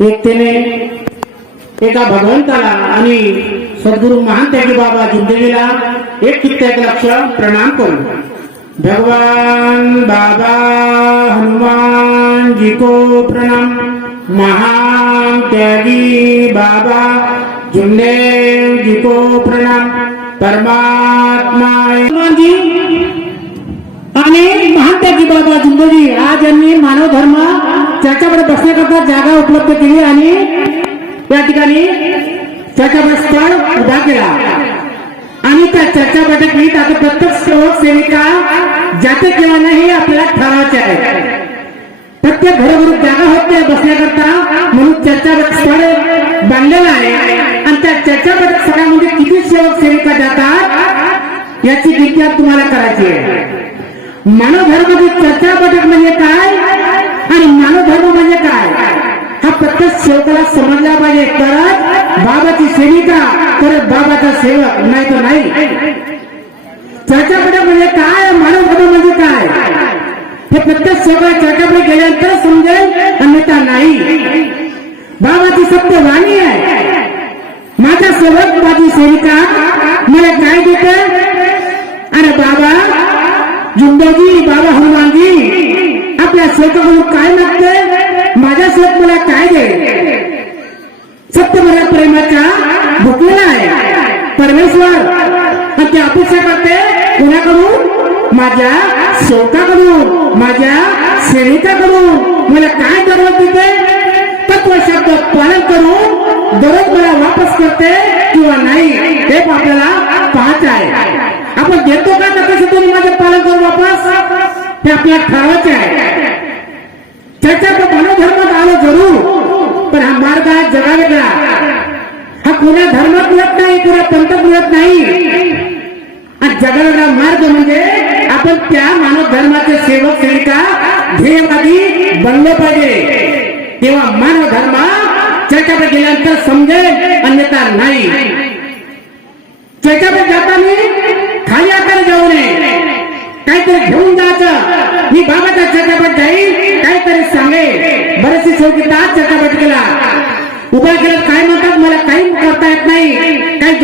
एकतेने एका भगवंताला आणि सद्गुरु महान त्यागी बाबा जिंदगीला एक कित्येक लक्ष प्रणाम करू भगवान बाबा हनुमान जी को प्रणाम महान त्यागी बाबा जुमदेव जी को प्रणाम परमात्मा महाराज यांनी मानव धर्म चर्चामध्ये बसण्याकरता जागा उपलब्ध केली आणि या ठिकाणी चर्चापट स्थळ उभा केला. आणि त्या चर्चा बैठकीत आता प्रत्येक सेवक सेविका जाते किंवा नाही हे आपल्याला ठरवायचे आहे. प्रत्येक घरोघरी जागा होत नाही बसण्याकरता म्हणून चर्चा स्थळ बांधलेलं आहे. आणि त्या चर्चा बैठक स्थळामध्ये किती सेवक सेविका जातात याची गिनती तुम्हाला करायची आहे. मानव धर्माची चर्चा बैठक म्हणजे काय? आणि मानवधर्म म्हणजे काय? हा प्रत्येक सेवकाला समजला पाहिजे. तरच बाबाची सेविका तरच बाबाचा सेवक नाही तर नाही. चर्चा बैठक म्हणजे काय? मानवधर्म म्हणजे काय? हे प्रत्येक सेवकाला चर्चाकडे गेल्यानंतर समजेल अन्यथा नाही. बाबाची सत्य वाणी आहे. माझा सेवक माझी सेविका मला काय देत? अरे बाबा जिंदगी बाबा हनुमानजी आपल्या शेतकडून काय मागते माझ्या शेत मला काय दे? सत्य मला प्रेमाचा भुकलेला आहे. परमेश्वर ती अपेक्षा करते कोणाकडून? माझ्या सेवकाकडून माझ्या सेविकाकडून मला काय दररोज देते? तत्व शब्द पालन करून दररोज मला वापस करते किंवा नाही हे आपल्याला पाहत आहे. आपण देतो का? नका माझे पालन करून वापस हे आपल्याला ठरवायचे आहे. त्याच्या तो मनोधर्मात आलो ज़रूर. पण हा मार्ग आहे जगा वेगळा हा कुणा धर्मात मिळत नाही, कुणा पंथ मिळत नाही. आणि जगावेगळा मार्ग म्हणजे आपण त्या मानव धर्माचे सेवक, सेविका, ध्येयवादी बनलो पाहिजे. तेव्हा मानव धर्म त्याच्याकडे गेल्यानंतर समजेल, अन्यथा नाही. त्याच्याकडे जाताना खाली जाऊ नये. काहीतरी घेऊन जायचं. मी बाबाचा चर्चापट जाईल. काहीतरी सांगेल. बरेचसे चौकीदार चटापट केला. उभा केला काय म्हणतात? मला काही करता येत नाही. काही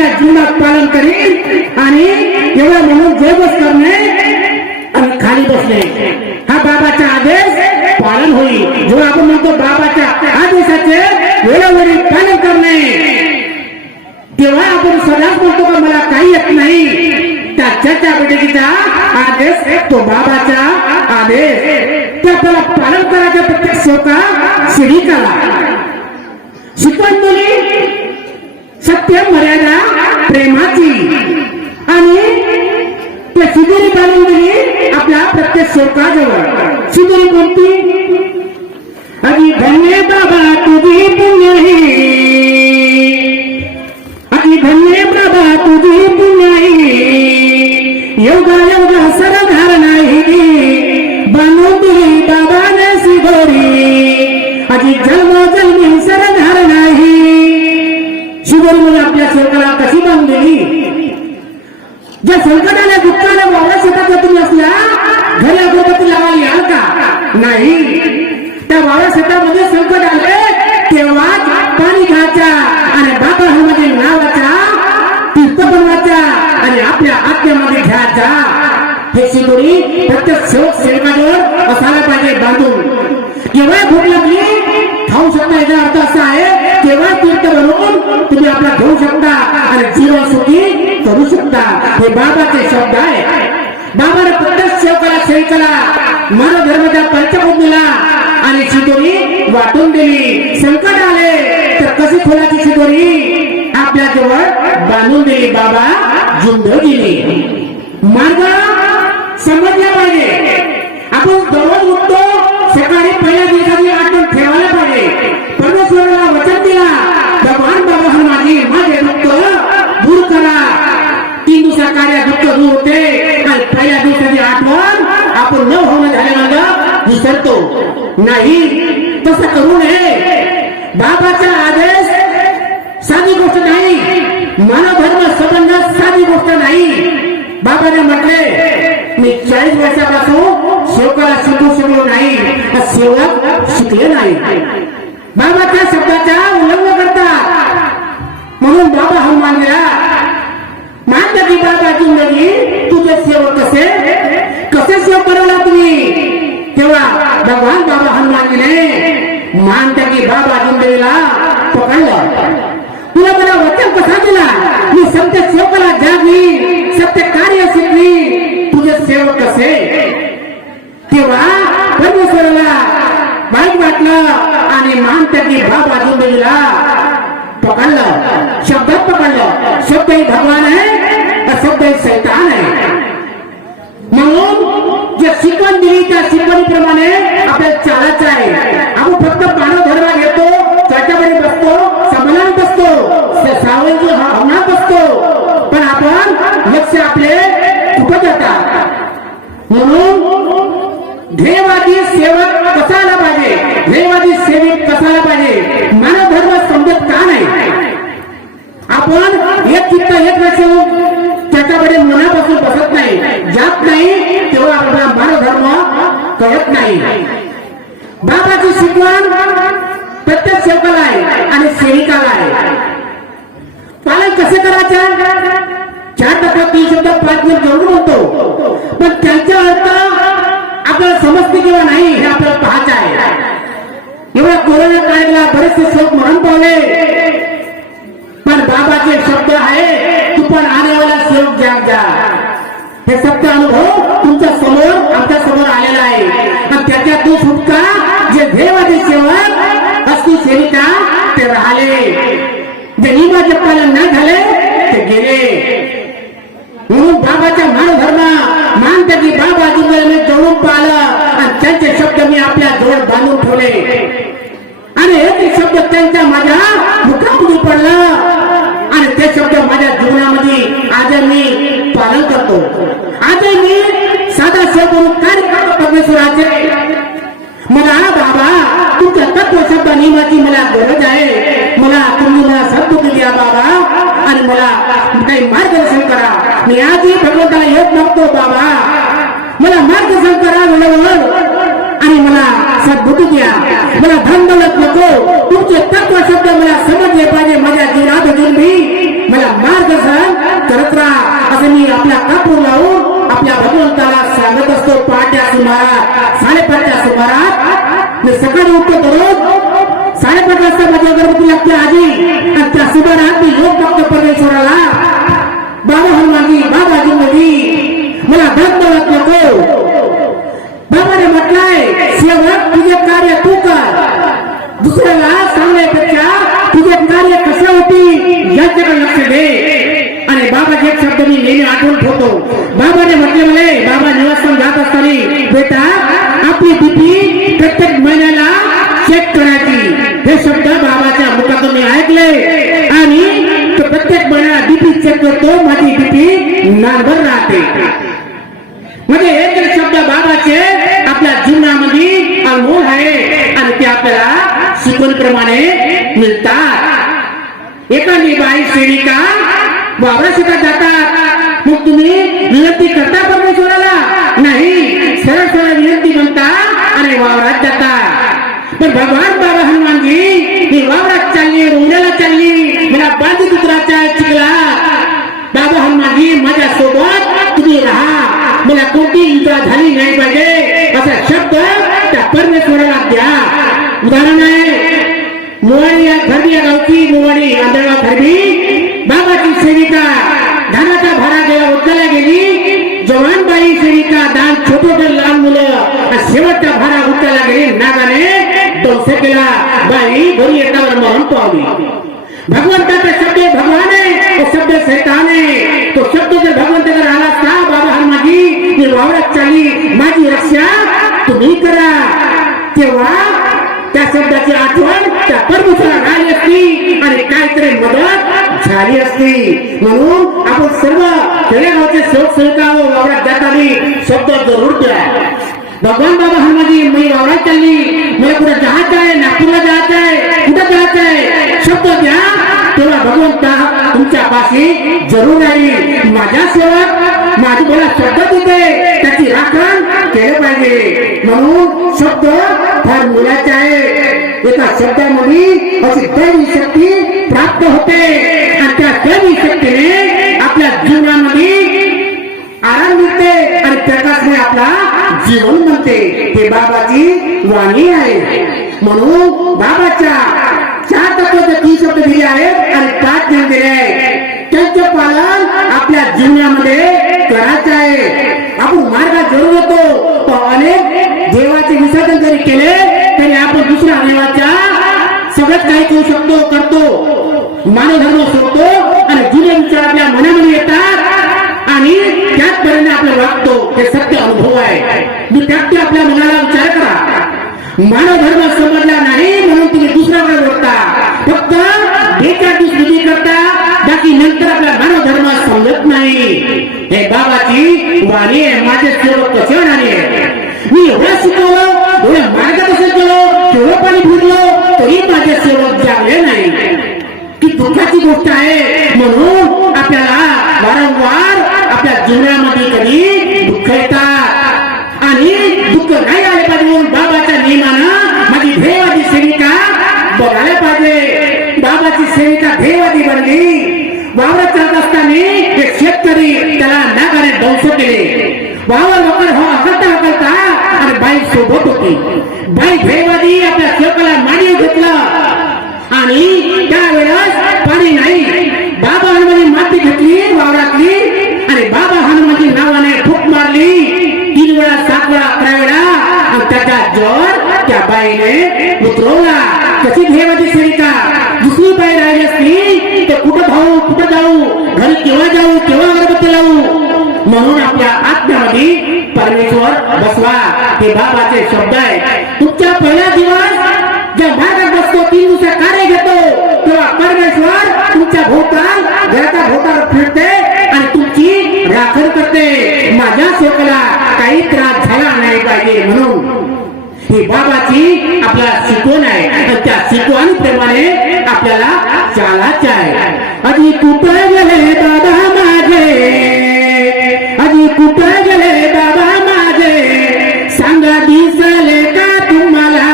आपल्या जीवनात पालन करीन आणि एवढं म्हणून जे बस करणे आणि खाली बसणे. हा बाबाचा आदेश पालन होईल. जेव्हा आपण म्हणतो बाबाच्या आदेशाचे वेळोवेळी पालन करणे तेव्हा आपण सदाच म्हणतो का मला काही येत नाही. त्याच्या चर्चा बैठकीचा आदेश तो बाबाचा आदेश. ते आपल्याला पालन करायचा प्रत्येक स्वतः शिडी करा शिकवण मुली सत्य मर्यादा प्रेमाची. आणि त्या शिदोरी बांधून दिली आपल्या प्रत्येक शोकाजवळ शिदोरी कोणती? आणि धन्य बाबा तुझी पुण्य आणि धन्य बाबा तुझी पुण्य योगा योगा सरधार नाही बनवून बाबा नसी शिदोरी आणि जन्म सरदार नाही शिदोरी म्हणजे आपल्या सरकारला कशी बांधून दिली ज्या संकटाला दुःखाला वावरा शेतात जर तुम्ही असल्या घरी अगरबत्ती लावायला याल का नाही. त्या वावरा शेतामध्ये संकट आले तेव्हा पाणी घ्यायचा आणि बाबा हमध्ये नावाच्या तीर्थ बनवायचा आणि आपल्या आत्म्यामध्ये घ्यायचा. हे शिदोरी प्रत्येक सेवक सेवकावर असायला पाहिजे बांधून. केव्हा भूक लागली? खाऊ शकता याचा अर्थ असा आहे केव्हा तीर्थ बनवून तुम्ही आपला घेऊ शकता आणि जीवन सुखी करू शकता. हे बाबाचे शब्द आहे. बाबाने प्रत्येक सेवकाला सेविकाला मूलधर्माच्या धर्माच्या पंचभूमीला आणि शिदोरी वाटून दिली. संकट आले तर कशी खोलाची शिदोरी आपल्या जवळ बांधून दिली. बाबा जिंदगीने मार्ग समजला पाहिजे. आपण दररोज उठतो सकाळी पहिल्या दिवसाची आठवण ठेवायला पाहिजे. परमेश्वराला वचन दिला. भगवान बाबा करतो. नाही तसं करू नये. बाबाचा आदेश साधी गोष्ट नाही. मानव धर्म संबंध साधी गोष्ट नाही. बाबाने म्हटले मी चाळीस वर्षापासून सेवकाला शिकू शकलो नाही. सेवक शिकले नाही. बाबाच्या शब्दाचा उल्लंघन करतात म्हणून बाबा हनुमान गेला मानलं की बाबा जिंदगी तुझे सेवक कसे? कसे सेवक बनवला तुम्ही? तेव्हा भगवान बाबा हनुमान जी ने मानतं की बाबा जिंदगीला पकडलं. तुला मला वचन कसा दिला मी सत्य सेवकाला जागली सत्य कार्य शिकली. तुझे सेवक कसे? तेव्हा परमेश्वराला वाईट वाटलं आणि मानतं की बाबा जिंदगीला पकडलं. शब्दात पकडलं. शब्द ही भगवान आहे और शब्द ही शैतान आहे म्हणून जे शिकवण दिली त्या शिकवणीप्रमाणे आपल्या चालायचं आहे. आपण फक्त मानव धर्म घेतो त्याच्यामध्ये बसतो समाधान बसतो. सावंगी हवनात बसतो. पण आपण लक्ष आपले चुकत जातात. म्हणून ध्येयवादी सेवक कसा आला पाहिजे? ध्येयवादी सेवक कसा आला पाहिजे? मानव धर्म समजत का नाही? आपण एक चित्त एक रचून त्याच्याकडे मनापासून बसत नाही. जात नाही तेव्हा आपला मानव कळत नाही. बाबाची शिकवण प्रत्येक सेवकाला आहे आणि सेविकाला आहे. पालन कसे करायचं? चार टप्प्यात तीन शब्द पाच मिनिट जरूर होतो पण त्यांच्या अर्थ आपल्याला समजते किंवा नाही हे आपल्याला पाहायचं आहे. एवढ्या कोरोना काळाला बरेचसे शोक मरण पावले. पण बाबाचे शब्द आहे आनेवाला सेवक हे सत्य अनुभव तुमच्यासमोर आमच्यासमोर आलेला आहे. आणि त्याच्यातून सुटका जे देवाचे सेवक असती सेविका ते राहिले. जे निमा पालन नाही झाले ते गेले. म्हणून बाबाच्या मान धर्म मानते की बाबा मी जवळून पाहिलं आणि त्यांचे शब्द मी आपल्या जवळ बांधून ठेवले. आणि एक शब्द त्यांच्या माझ्या मुखामध्ये पडलं. आणि ते शब्द पालन करतो मी साधा सेव करून करतो परमेश्वराचे. मला बाबा तुमच्या तत्व शब्द नियमाची मला गरज आहे. मला तुम्ही मला सत्व दिली बाबा. आणि मला काही मार्गदर्शन करा. मी आजही भगवंताला येत नव्हतो बाबा. मला मार्गदर्शन करा वेळेवर आणि मला सद्बुद्धी द्या. मला धन दौलत नको. तुमचे तत्व शब्द मला समजले पाहिजे. माझ्या जीवनात अजून मी मला मार्गदर्शन करत राहा. असं मी आपला कापूर लावून आपल्या भगवंताला सांगत असतो पहाट्या सुमारात साडेपाचच्या सुमारात. मी सकाळी उठतो दररोज. साडेपाच वाजता माझी अगरबत्ती लागते आधी. आणि त्या सुमारात मी योग बघतो परमेश्वराला बाबा हनुमानजी बाबा जिंदगी. मला धन दौलत नको. बाबाने म्हटलंय सेवक तुझे कार्य तू कर. दुसऱ्याला सांगण्यापेक्षा तुझे कार्य कसे होती याच्याकडे लक्ष दे. नेहमी आठवण ठेवतो. बाबाने म्हटले म्हणे बाबा निवासस्थान जात असताना बेटा आपली बीपी प्रत्येक महिन्याला चेक करायची. हे शब्द बाबाच्या मुखातून मी ऐकले. आणि तो प्रत्येक महिन्याला बीपी चेक करतो माझी बीपी नानभर राहते. म्हणजे हे तरी शब्द बाबाचे आपल्या जीवनामध्ये अनमोल आहे आणि ते आपल्याला शिकवणीप्रमाणे मिळतात. एखादी बाई सेविका वावरा शेतात जातात. मग तुम्ही विनंती करता परमेश्वराला? नाही. सरळ सरळ विनंती म्हणता आणि वावरात जाता पण भगवान बाबा हनुमानजी ही वावरात चालली रुंगल्याला चालली मला बाजी कुत्राच्या चिखला. बाबा हनुमानजी माझ्या सोबत तुम्ही राहा. मला कोणती इजा झाली नाही पाहिजे. असा शब्द त्या परमेश्वराला द्या. उदाहरण आहे मोवाडी या धर्मी या गावची मोवाडी आंधळगाव धर्मी बाबाची सेविका धानाचा भाडा गेला उचलला गेली. जवानबाई सेविका दान छोटे तर लहान मुलं. शेवटचा भाडा उचलला गेली नागाने दोनशे केला. बाई घरी येतावर मरण पावली. भगवंताचा शब्द भगवान आहे तो शब्द शैतान आहे तो शब्द जर भगवंताकडे आला असता बाबा हनुमाजी मी वावरात चाली माझी रक्षा तुम्ही करा. तेव्हा त्या शब्दाची आठवण त्या परमेश्वराला राहिली असती आणि काहीतरी मदत झाली असती. म्हणून आपण सर्व खेडेगावचे सेवक सेविका व वावरात जाताना शब्द जरूर द्या भगवान बाबा हनुमान मी वावरात चालली. मला कुठं जायचं आहे नागपूरला जायचं आहे कुठं जायचं आहे? शब्द द्या. तेव्हा भगवंता तुमच्या पाशी जरूर राहील माझ्या सेवक माझी मला शब्द देते. त्याची राखण केलं पाहिजे. म्हणून शब्द फार मुलाचे आहे. एका शब्दामध्ये अशी दैवी शक्ती प्राप्त होते. आणि त्या दैवी शक्तीने आपल्या जीवनामध्ये आराम मिळते आणि प्रकाशने आपला जीवन बनते. हे बाबाची वाणी आहे. म्हणून बाबाच्या चार तत्वाचे तीन शब्द दिले आहेत आणि पाच ज्ञान दिले आहेत. त्यांचे पालन आपल्या जीवनामध्ये करायचे आहे आपण मार्गात जरूर होतो पण अनेक देवाचे विसर्जन जरी केले तरी आपण दुसऱ्या देवाच्या सगळंच काही करू करतो मानधर्म सोडतो आणि जुने विचार आपल्या मनामध्ये येतात. आणि त्याच पर्यंत आपण वागतो हे सत्य अनुभव आहे. मी त्यात आपल्या मनाला विचार करा. मानवधर्म समजला नाही म्हणून तुम्ही दुसऱ्याकडे वळता फक्त बेचाळीस विधी करता बाकी नंतर आपला मानव धर्म समजत नाही. हे बाबाची वाणी आहे माझे सेवक कसे होणारे मी एवढं शिकवलं एवढं मार्ग कसं केलं केवढं पाणी फिरलं तरी माझे सेवक जागले नाही. की दुःखाची गोष्ट आहे म्हणून आपल्याला वारंवार आपल्या जीवनामध्ये कधी दुःख येतात आणि दुःख नाही आले पाहिजे म्हणून बाबाच्या नियमानं माझी ध्येयवादी सेविका बघायला पाहिजे बाबाची सेविका ध्येयवादी बनली वावरात चालत असताना एक शेतकरी त्याला नागाने ध्वंस केले वावर वगैरे हो हकलता हकलता आणि बाई सोबत होती. बाई ध्येयवादी आपल्या सेवकाला मानिव घेतलं. आणि त्यावेळेस पाणी नाही. बाबा हनुमानी माती घेतली वावरात घरी केव्हा जाऊ केव्हा अगरबत्ती लावू? म्हणून आपल्या आत्म्यामध्ये परमेश्वर बसवा. हे बाबाचे शब्द आहे तुमच्या पहिला दिवस जेव्हा मार्गात बसतो तीन दिवसा कार्य घेतो तेव्हा परमेश्वर तुमच्या भोवताल घराच्या भोवताल फिरते आणि तुमची राखण करते. माझ्या स्वतःला काही त्रास झाला नाही पाहिजे म्हणून. ही बाबाची आपल्याला शिकवण आहे. त्या शिकवण प्रमाणे आपल्याला चालायचे आहे कुठे गेले दादा माझे? आधी कुठे गेले दादा माझे? सांगा दिसले का तुम्हाला?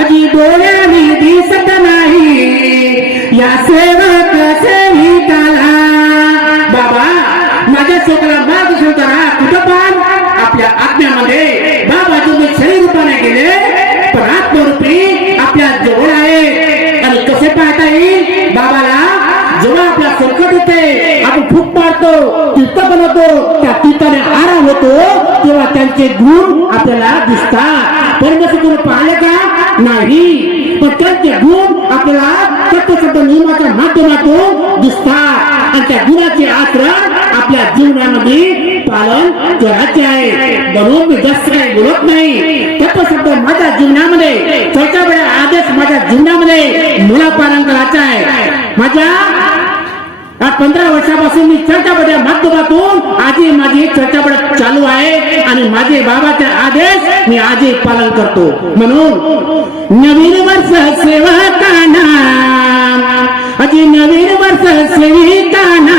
आधी डोळ्याने दिसत नाही. या सेवक सेविकाला. बाबा माझ्या सेवकाला मार्गदर्शन करा. कुठं पण? आपल्या आत्म्यामध्ये आपला संकट येते आपण फूक पाडतो तीर्थ बनवतो त्या तीर्थाने आराम होतो तेव्हा त्यांचे गुण आपल्याला दिसतात. परमेश्वर तुम्ही पाहिले का? नाही. पण त्यांचे गुण आपल्याला तत्वशब्द नियमाच्या माध्यमातून दिसतात. आणि त्या गुणाचे आचरण आपल्या जीवनामध्ये पालन करायचे आहे. म्हणून मी जास्त काही बोलत नाही. तत्वशब्द माझ्या जीवनामध्ये चर्चा वेळा आदेश माझ्या जीवनामध्ये मुलापालन करायचा आहे. माझ्या आज पंधरा वर्षापासून मी चर्चापट्या माध्यमातून आजी माझी चर्चापट चालू आहे आणि माझे बाबाचा आदेश मी आजी पालन करतो. म्हणून नवीन वर्ष सेवकाना अजी नवीन वर्ष सेविताना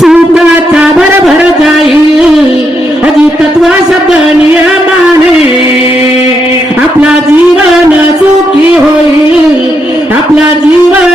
सुताचा भरभर जाईल. अजी तत्व शब्द नियमाने आपला जीवन सुखी होईल. आपला जीवन